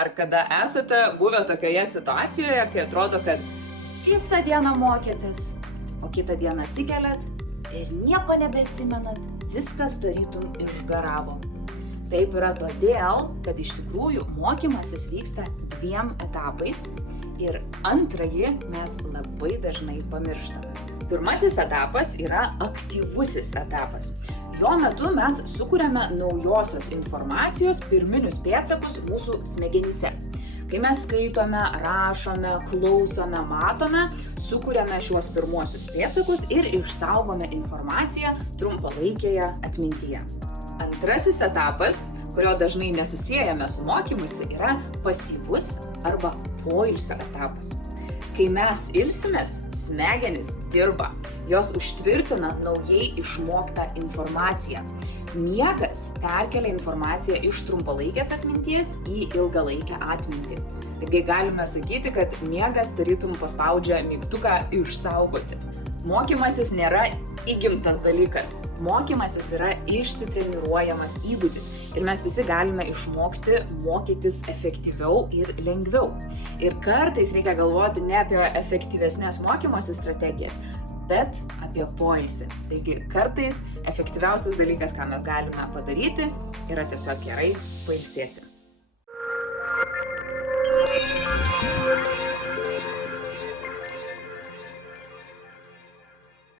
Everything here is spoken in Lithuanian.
Ar kada esate buvę tokioje situacijoje, kai atrodo, kad visą dieną mokėtės, o kitą dieną atsikeliat ir nieko nebeatsimenat, viskas tarytum išgaravo. Taip yra todėl, kad iš tikrųjų mokymasis vyksta 2 etapais ir antrąjį mes labai dažnai pamirštame. Pirmasis etapas yra aktyvusis etapas. Jo metu mes sukuriame naujosios informacijos pirminius pėdsakus mūsų smegenyse. Kai mes skaitome, rašome, klausome, matome, sukuriame šiuos pirmuosius pėdsakus ir išsaugome informaciją trumpalaikėje atmintyje. Antrasis etapas, kurio dažnai nesusiejame su mokymusi, yra pasyvus arba poilsio etapas. Kai mes ilsimės, smegenys dirba, jos užtvirtina naujai išmoktą informaciją. Miegas perkelia informaciją iš trumpalaikės atminties į ilgalaikę atmintį. Taigi galime sakyti, kad miegas tarytum paspaudžia mygtuką išsaugoti. Mokymasis nėra įgimtas dalykas. Mokymasis yra išsitreniruojamas įgūdis ir mes visi galime išmokti mokytis efektyviau ir lengviau. Ir kartais reikia galvoti ne apie efektyvesnės mokymosi strategijas, bet apie poilsį. Taigi kartais efektyviausias dalykas, ką mes galime padaryti, yra tiesiog gerai pailsėti.